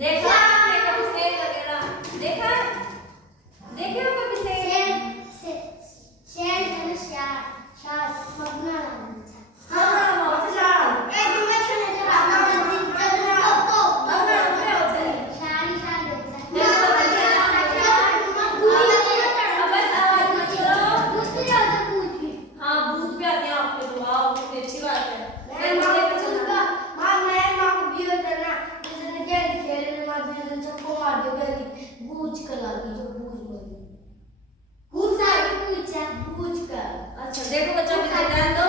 देखा आपने कभी सेब वगैरह देखा है? देखे हो कभी सेब? अच्छा देखो बच्चों भी ध्यान दो।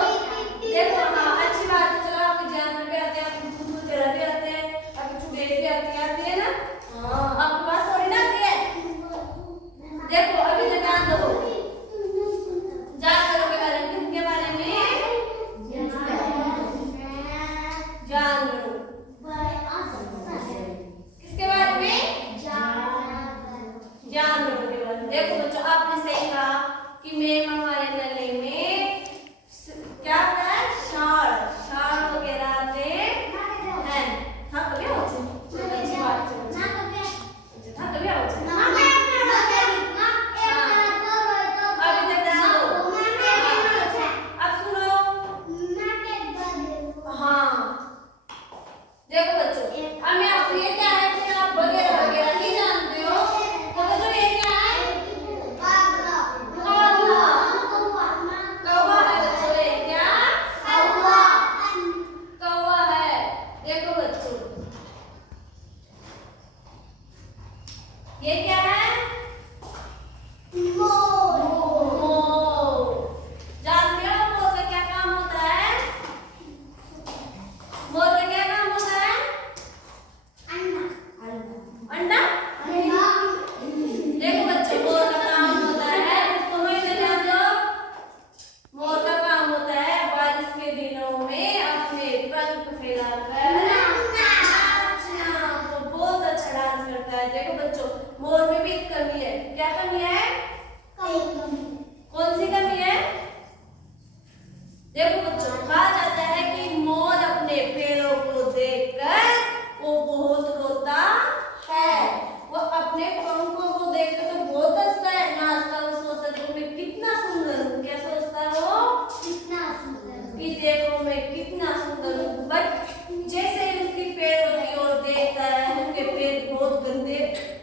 देखो हाँ अच्छी बात है। चलो आपके जानवर भी आते हैं, आपके भूत वगैरह भी आते हैं, आपकी चुड़ैल भी आती है ना। हाँ आपके पास थोड़ी ना आती है। देखो अभी तो ध्यान दो जानवरों के बारे में। किसके बारे में? जानवरों। किसके बारे में? जानवरों के बारे में। देखो बच्चों आपने सही कहा कि मैं हमारे नले में क्या होता है? शार वगैरह आते हैं। हाँ कभी आओ अच्छी बात है। हाँ कभी आओ अभी तक ध्यान दो। अब सुनो। हाँ देखो बच्चों अब मैं आपको ये क्या है कि आप वगैरह वगैरह नहीं जानते हो तो बच्चों ये क्या है? कौवा है बच्चों। ये क्या? कौवा है। देखो बच्चों ये क्या है? मोर। जानते हो मोर का क्या काम होता है? मोर का क्या काम होता है? अंडा। देखो बच्चों मोर का काम होता है, सुनो इधर ध्यान दो। मोर का काम होता है बारिश के दिनों में अपने पंख फैलाकर नाचना। वो बहुत अच्छा डांस करता है। देखो बच्चों मोर में भी एक कमी है। क्या कमी है? कौन सी कमी है? देखो बच्चों कहा जाता है कि मोर अपने पैरों को देखकर वो बहुत रोता है। वो अपने पंखों को देखकर तो बहुत हंसता है, नाचता है। वो सोचता है देखो मैं कितना सुंदर हूँ। क्या सोचता है वो? कि देखो मैं कितना सुंदर हूँ। बट जैसे ही उसकी पैरों की ओर देखता है उसके पैर बहुत गंदे।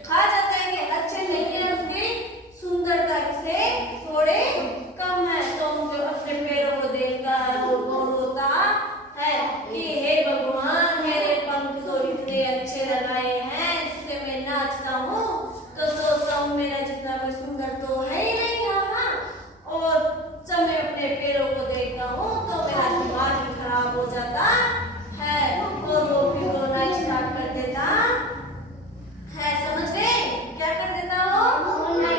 कहा जाता है कि अच्छे नहीं है, उसकी सुंदरता से थोड़े कम है। तो उनके अपने पैरों को देखता है और वो रोता है कि हे भगवान मेरे पंख तो इतने अच्छे लगाए हैं जिससे मैं नाचता हूँ तो सोचता हूँ मेरा जितना कोई सुंदर तो है ही नहीं यहाँ। और जब मैं अपने पैरों को देखता हूँ तो मेरा दिमाग ही खराब हो जाता है और वो फिर रोना स्टार्ट कर देता है। समझ गए? क्या कर देता हो? रोना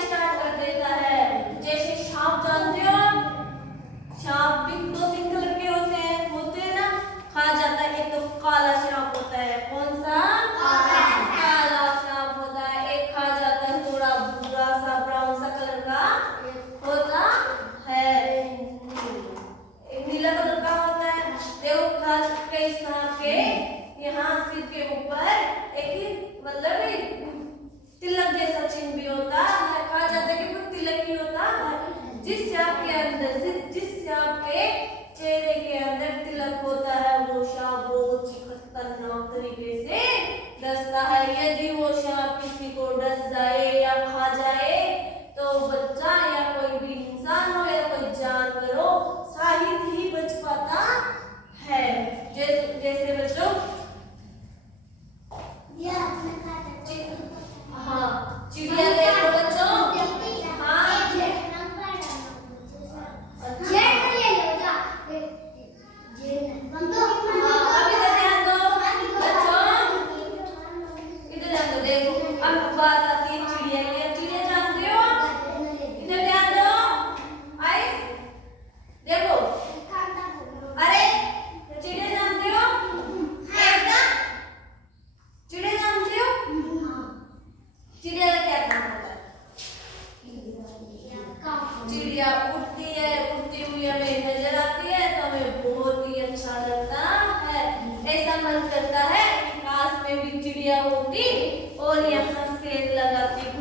स्टार्ट कर देता है। जैसे सांप जानते हो? सांप भी 2-3 कलर के होते हैं ना। कहा जाता है एक तो काला सांप होता है। कौन सा? काला सांप होता है। एक कहा जाता है थोड़ा भूरा सा ब्राउन सा कलर का होता है। एक नीला कलर का होता है। देखो कई सांप के यहाँ सिर के ऊपर एक मतलब तिलक जैसा चिन्ह भी होता है। कहा जाता है कि वो तिलक ही होता है। जिस सांप के चेहरे के अंदर तिलक होता है वो सांप बहुत ही खतरनाक तरीके से डसता है। यदि वो सांप किसी को डस जाए या खा जाए तो बच्चा या कोई भी इंसान हो या कोई जानवर हो शायद ही बच पाता है। जैसे बच्चों हाँ चिड़िया देखो बच्चों। हाँ अभी तो ध्यान दो बच्चों, इधर ध्यान दो। देखो अब बात आती है चिड़िया की। चिड़िया जानते हो? इधर ध्यान दो। आई देखो अरे चिड़िया जानते हो? दिया होती और यहाँ सेक लगाती